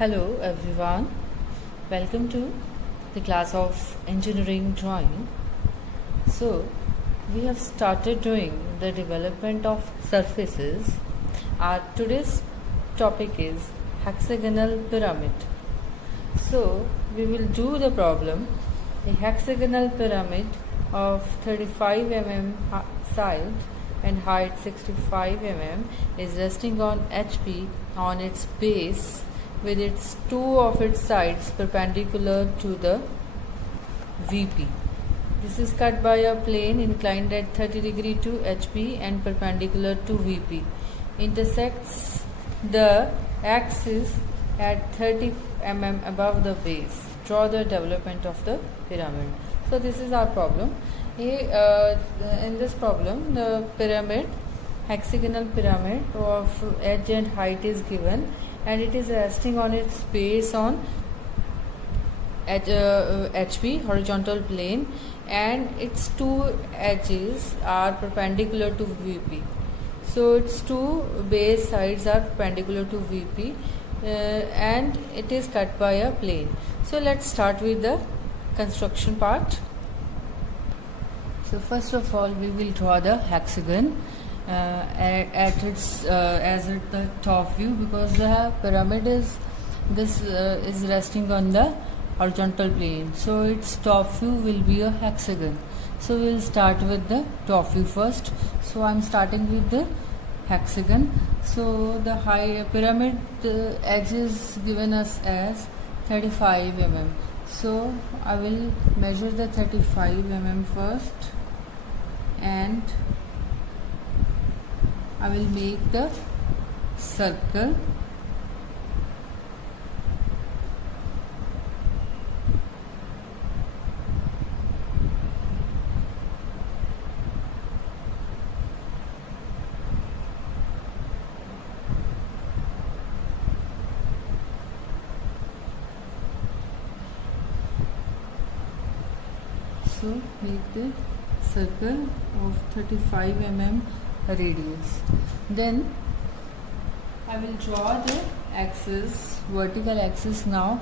Hello everyone, welcome to the class of engineering drawing. So we have started doing the development of surfaces. Our today's topic is hexagonal pyramid. So we will do the problem. A hexagonal pyramid of 35 mm side and height 65 mm is resting on HP on its base with its two of its sides perpendicular to the VP. This is cut by a plane inclined at 30 degree to HP and perpendicular to VP. Intersects the axis at 30 mm above the base. Draw the development of the pyramid. So this is our problem. In this problem, the pyramid, hexagonal pyramid of edge and height is given, and it is resting on its base on HP, horizontal plane, and its two edges are perpendicular to VP. So its two base sides are perpendicular to VP, and it is cut by a plane. So let's start with the construction part. So first of all, we will draw the hexagon at its as at the top view, because the pyramid is resting on the horizontal plane. So its top view will be a hexagon. So we will start with the top view first. So I am starting with the hexagon. So the high pyramid edge is given us as 35 mm. So I will measure the 35 mm first, and I will make the circle. So make the circle of 35 mm radius. Then I will draw the axis, vertical axis now.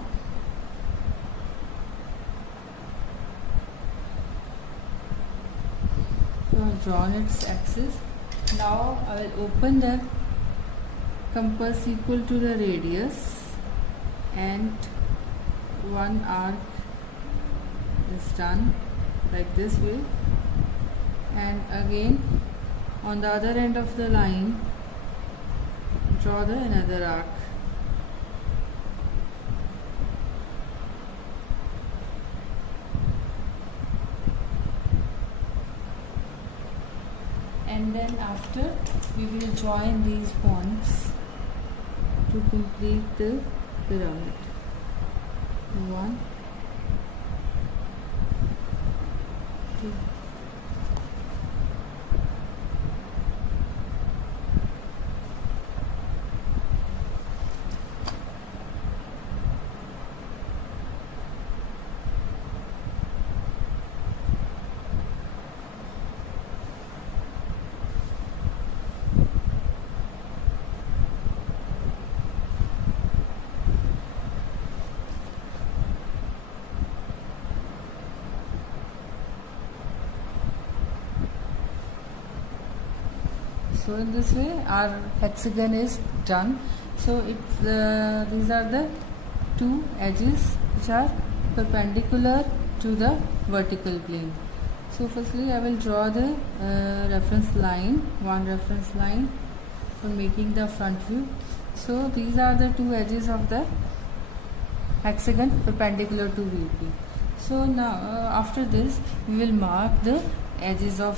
So I have drawn its axis. Now I will open the compass equal to the radius, and one arc is done like this way, and again on the other end of the line draw the another arc. And then after, we will join these points to complete the pyramid. 1, 2. So in this way our hexagon is done. So these are the two edges which are perpendicular to the vertical plane. So firstly I will draw the reference line, one reference line for making the front view. So these are the two edges of the hexagon perpendicular to VP. So now after this we will mark the edges of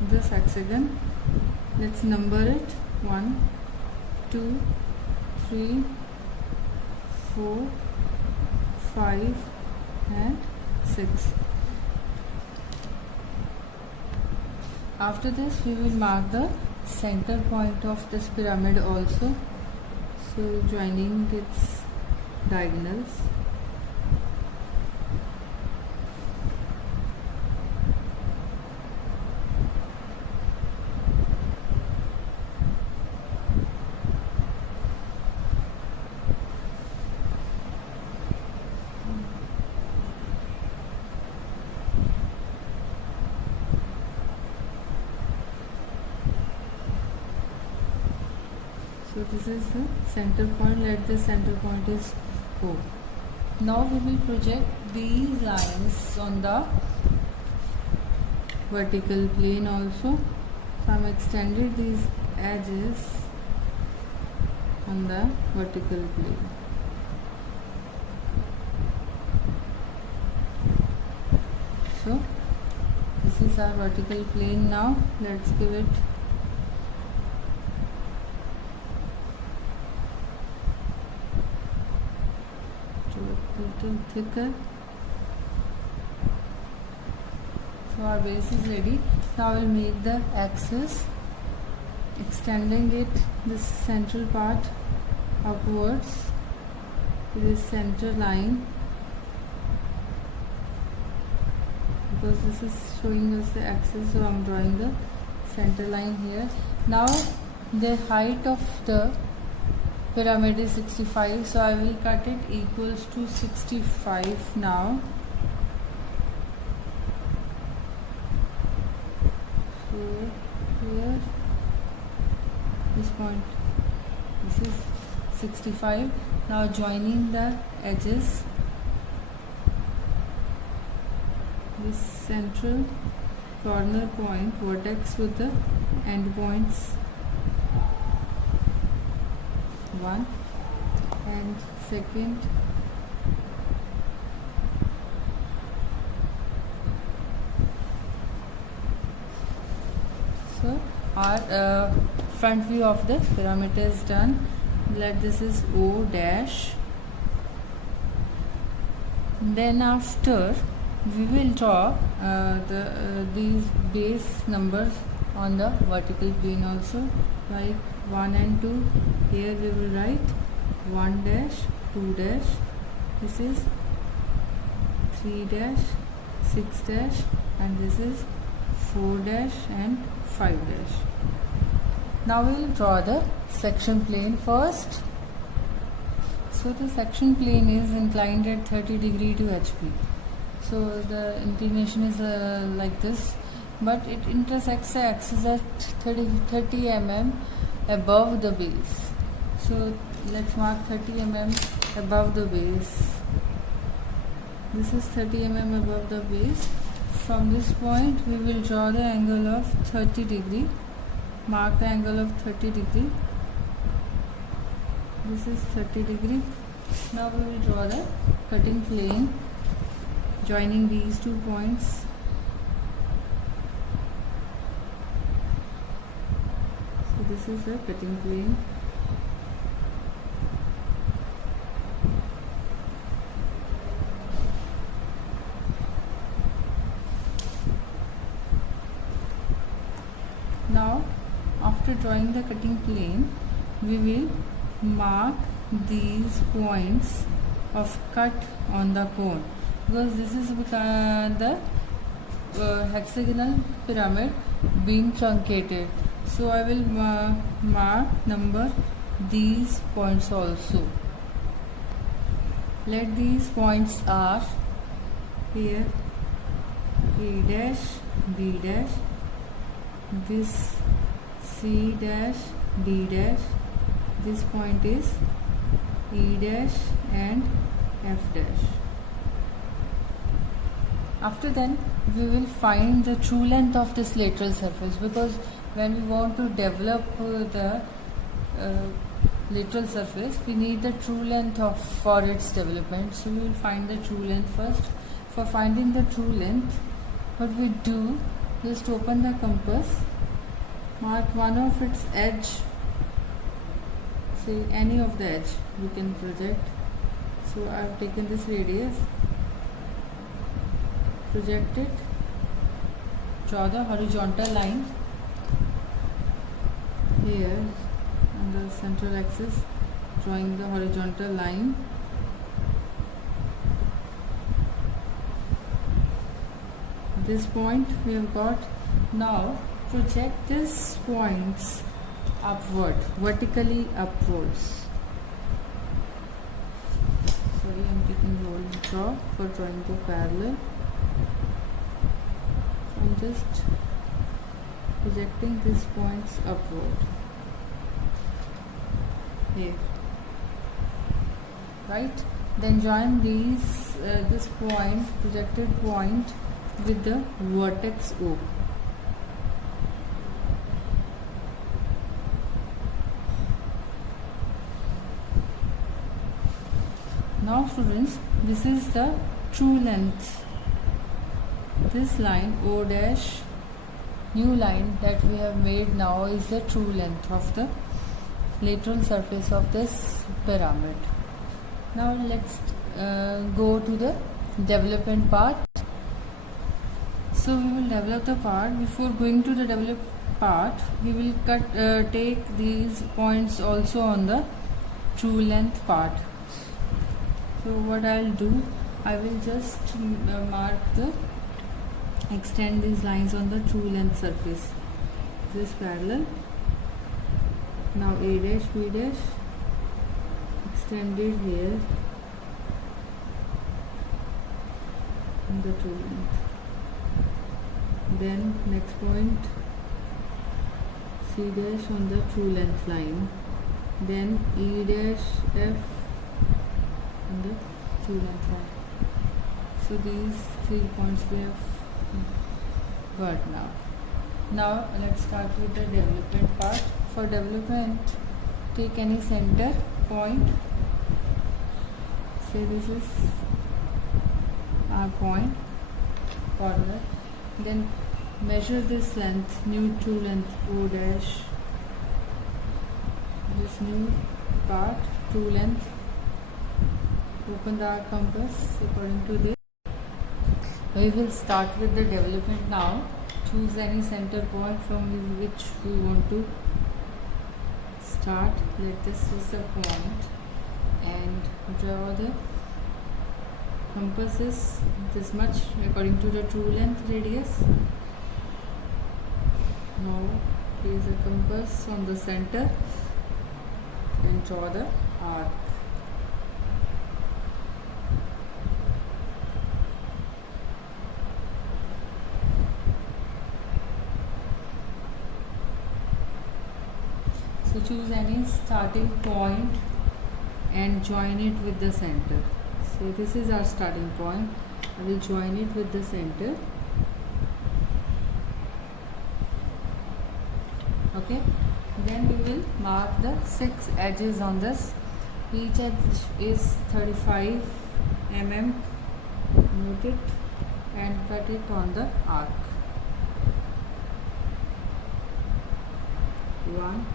this hexagon. Let's number it: 1, 2, 3, 4, 5 and 6. After this we will mark the center point of this pyramid also, so joining its diagonals. So this is the center point. Let the center point is O. Now we will project these lines on the vertical plane also. So I am extended these edges on the vertical plane. So this is our vertical plane now. Let's give it a little thicker. So our base is ready. Now I will make the axis, extending it this central part upwards to this center line, because this is showing us the axis, so I am drawing the center line here. Now the height of the pyramid is 65, so I will cut it equals to 65 now. So here, this point, this is 65. Now joining the edges, this central corner point vertex with the end points 1 and second so our front view of the pyramid is done. Let this is O dash. Then after we will draw these base numbers on the vertical plane also, like 1 and 2. Here we will write 1 dash, 2 dash, this is 3 dash, 6 dash, and this is 4 dash and 5 dash. Now we will draw the section plane first. So the section plane is inclined at 30 degree to HP. So the inclination is like this, but it intersects the axis at 30 mm above the base. So let's mark 30 mm above the base. This is 30 mm above the base. From this point we will draw the angle of 30 degree. Mark the angle of 30 degree. This is 30 degree. Now we will draw the cutting plane joining these 2 points. So this is the cutting plane. Now after drawing the cutting plane, we will mark these points of cut on the cone, because this is the hexagonal pyramid being truncated. So I will mark number these points also. Let these points are here A dash, B dash, this C dash, D dash, this point is E dash and F dash. After then we will find the true length of this lateral surface, because when we want to develop the lateral surface, we need the true length for its development. So we will find the true length first. For finding the true length, what we do, just open the compass, mark one of its edge, say any of the edge we can project. So I have taken this radius, project it, draw the horizontal line here on the central axis, drawing the horizontal line. This point we have got. Now project these points upward, vertically upwards. Sorry, I am taking roll draw for drawing the parallel. So I am just projecting these points upward. here, right? Then join this point, projected point, with the vertex O. Now students, this is the true length. This line O dash, new line that we have made now, is the true length of the lateral surface of this pyramid. Now let's go to the development part. So we will develop the part. Before going to the develop part, we will take these points also on the true length part. So what I'll do, I will just extend these lines on the true length surface. This is parallel. Now A dash, B dash, extended here on the true length. Then next point, C dash on the true length line. Then E dash F on the true length line. So these 3 points we have got now. Now let's start with the development part. For development, take any center point. Say this is our point, corner. Then measure this length, new true length O dash. This new part, true length. Open the arc compass according to this. We will start with the development now. Choose any center point from which we want to start. Let this is the point, and draw the compass is this much according to the true length radius. Now place a compass on the center and draw the arc. So choose any starting point and join it with the center. So this is our starting point. I will join it with the center. Okay. Then we will mark the 6 edges on this. Each edge is 35 mm. Note it and cut it on the arc. 1,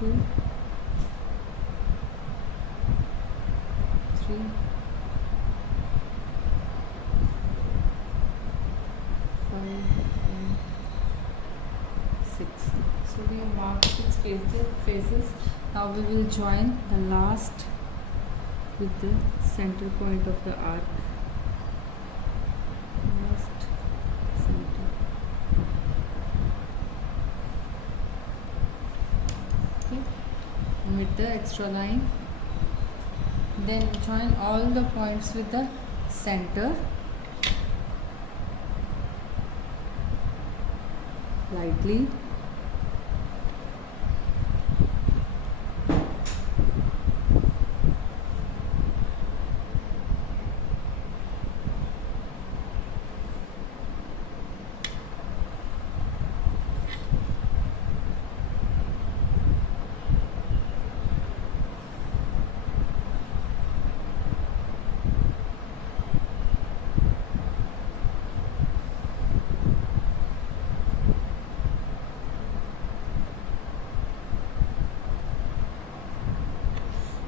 2, 3, 5, and 6. So we have marked 6 faces. Now we will join the last with the center point of the arc. Last center. Okay. With the extra line. Then join all the points with the center. Lightly.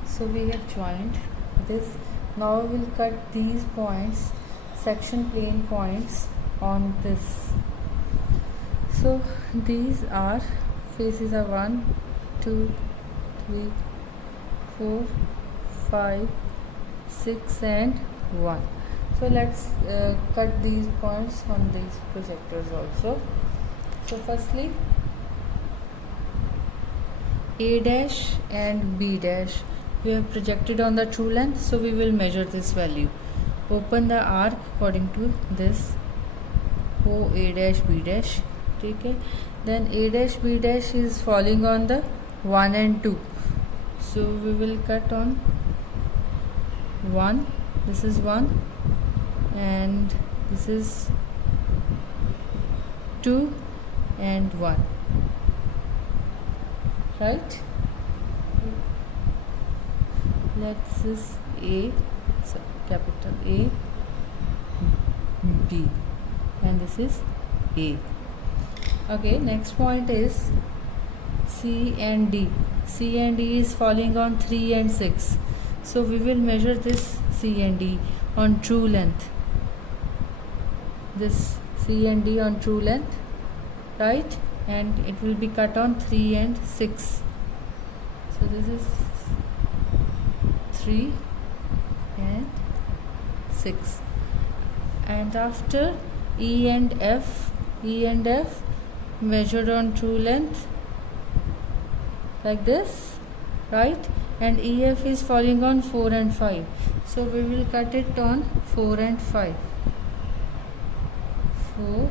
So we have joined this. Now we will cut these points, section plane points, on this. So these are faces are 1, 2, 3, 4, 5, 6 and 1. So let's cut these points on these projectors also. So firstly, A dash and B dash we have projected on the true length, so we will measure this value. Open the arc according to this O A dash B dash. ठीक है. Then A dash B dash is falling on the 1 and 2, so we will cut on 1. This is 1 and this is 2 and 1, right? Let's this A, so capital A, B, and this is A. Okay, next point is C and D. C and D is falling on 3 and 6, so we will measure this C and D on true length. This C and D on true length, right? And it will be cut on 3 and 6. So this is 3 and 6. And after E and F measured on true length like this, right? And EF is falling on 4 and 5, so we will cut it on 4 and 5. 4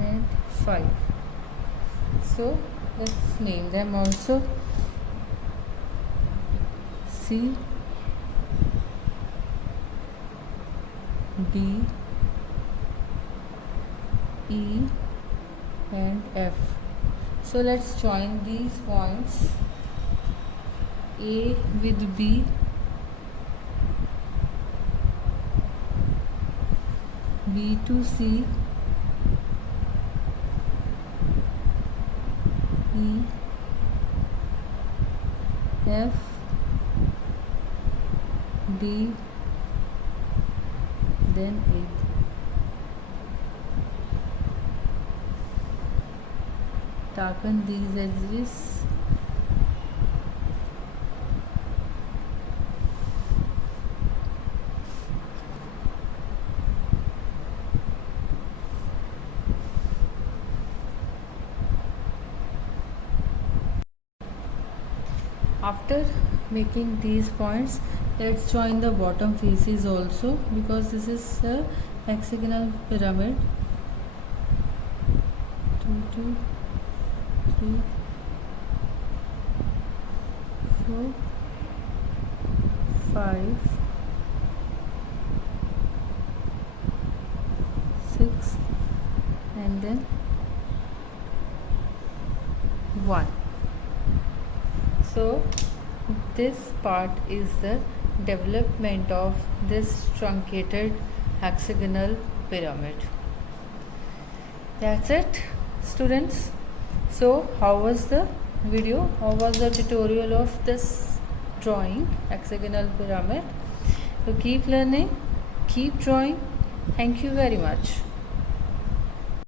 and 5. So let's name them also. C, D, E and F. So let's join these points, A with B, B to C, E, F, D, then A. Darken these edges. After making these points, let's join the bottom faces also, because this is a hexagonal pyramid. 2, 2, 3, 4, 5, 6, and then 1. So this part is the development of this truncated hexagonal pyramid. That's it, students. So how was the video? How was the tutorial of this drawing, hexagonal pyramid? So keep learning, keep drawing. Thank you very much.